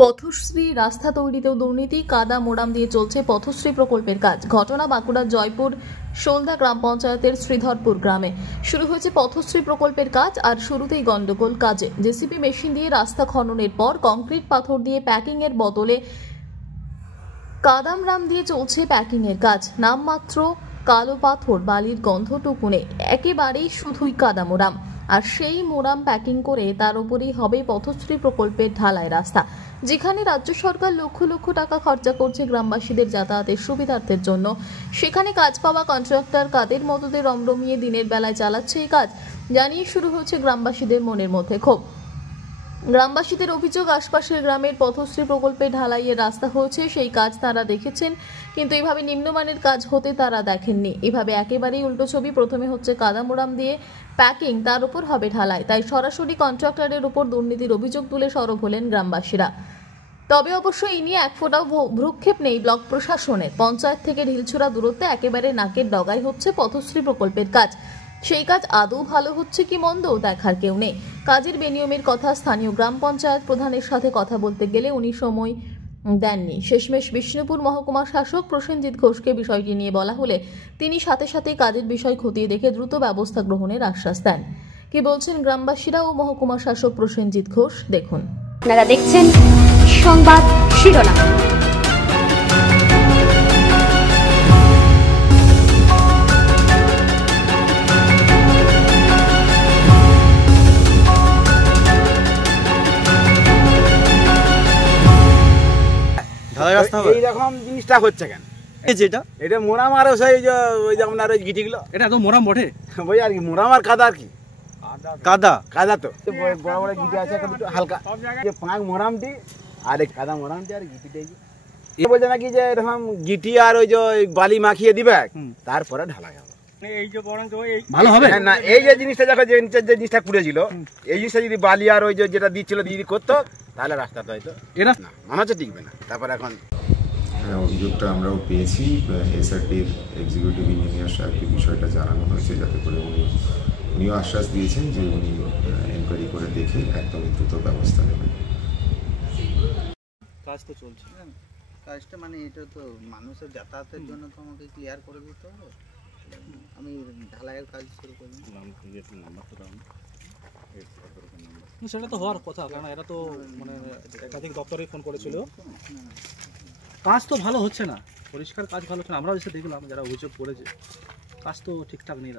পথশ্রী রাস্তা তৈরিতেও দুর্নীতি, কাদা মোড়াম দিয়ে চলছে পথশ্রী প্রকল্পের কাজ। ঘটনা বাঁকুড়ার জয়পুর সোলদা গ্রাম পঞ্চায়েতের শ্রীধরপুর গ্রামে শুরু হয়েছে পথশ্রী প্রকল্পের কাজ। আর শুরুতেই গন্ডগোল কাজে। জেসিবি মেশিন দিয়ে রাস্তা খননের পর কংক্রিট পাথর দিয়ে প্যাকিং এর বদলে কাদামরাম দিয়ে চলছে প্যাকিং এর কাজ। নামমাত্র কালো পাথর, বালির গন্ধটুকু নেই, একেবারেই শুধুই কাদা মোড়াম। আর সেই মোড়াম প্যাকিং করে তার উপরেই হবে পথশ্রী প্রকল্পের ঢালাই রাস্তা, যেখানে রাজ্য সরকার লক্ষ লক্ষ টাকা খরচা করছে গ্রামবাসীদের যাতায়াতের সুবিধার্থের জন্য। সেখানে কাজ পাওয়া কন্ট্রাক্টর কাদের মদতে রমরমিয়ে দিনের বেলায় চালাচ্ছে এই কাজ জানিয়ে শুরু হচ্ছে গ্রামবাসীদের মনের মধ্যে ক্ষোভ। গ্রামবাসীদের অভিযোগ, আশপাশের গ্রামের পথশ্রী প্রকল্পে ঢালাইয়ের রাস্তা হয়েছে, সেই কাজ তারা দেখেছেন, কিন্তু এভাবে নিম্নমানের কাজ হতে তারা দেখেননি। এভাবে একেবারেই উল্টো ছবি। প্রথমে হচ্ছে কাদামোড়াম দিয়ে প্যাকিং, তার উপর হবে ঢালাই। তাই সরাসরি কন্ট্রাক্টরের উপর দুর্নীতির অভিযোগ তুলে সরব হলেন গ্রামবাসীরা। তবে অবশ্য এই নিয়ে এক ফোঁটাও ভ্রুক্ষেপ নেই ব্লক প্রশাসনের। পঞ্চায়েত থেকে ঢিলছড়া দূরত্বে একেবারে নাকের ডগায় হচ্ছে পথশ্রী প্রকল্পের কাজ। সেই কাজ আদৌ ভালো হচ্ছে কি মন্দ দেখার কেউ নেই। কাজের বেনিয়মের কথা স্থানীয় গ্রাম পঞ্চায়েত প্রধানের সাথে কথা বলতে গেলে উনি সময় দেননি। শেষমেশ বিষ্ণুপুর মহকুমা শাসক প্রসেনজিৎ ঘোষকে বিষয়টি নিয়ে বলা হলে তিনি সাথে সাথে কাজের বিষয় খতিয়ে দেখে দ্রুত ব্যবস্থা গ্রহণের আশ্বাস দেন। কি বলছেন গ্রামবাসীরা ও মহকুমা শাসক প্রসেনজিৎ ঘোষ, দেখুন। আপনারা দেখছেন সংবাদ শিরোনাম। এইরকম জিনিসটা হচ্ছে কেন? এটা মোরাম আর ওই যে আপনার ওই গিটিগুলো, এটা তো মোরাম বটে, ওই আর কি মোরাম আর কাদা, আর কি কাদা কাদা তো বড় বড় গিটি আছে, হালকা যে পাঁক মোরামটি আর এই কাদা মোরামটি আর গিটিটাই বলছে নাকি যে এরকম গিটি আর ওই যে বালি মাখিয়ে দিবে, তারপরে ঢালা যাবে। ভালো হবে না, এই যে জিনিসটা দেখো, যে জিনিসটা কুড়েছিল, এই জিনিসটা যদি বালি আর ওই যে যেটা দিচ্ছিল দিদি করতো, তাহলে রাস্তাটা হয়তো এরা না মনে হচ্ছে টিকবে না। তারপর এখন অভিযোগটা আমরাও পেয়েছি, এসআরটির এক্সিকিউটিভ ইঞ্জিনিয়ার সাহেবকে বিষয়টা জানানো হয়েছে, যাতে করে উনিও আশ্বাস দিয়েছেন যে উনি এনকোয়ারি করে দেখে একদম দ্রুত ব্যবস্থা নেবেন। কাজ তো চলছে, কাজটা মানে এটা তো মানুষের যাতায়াতের জন্য তো আমাকে ক্লিয়ার করে দিতে হবে। আমি ঢালাইয়ের কাজ শুরু করি। সেটা তো হওয়ার কথা, কারণ এরা তো মানে একাধিক দপ্তরে ফোন করেছিল। কাজ তো ভালো হচ্ছে না, পরিষ্কার কাজ ভালো হচ্ছে না। আমরাও এসে দেখলাম যারা অভিযোগ করেছে, কাজ তো ঠিকঠাক নেই।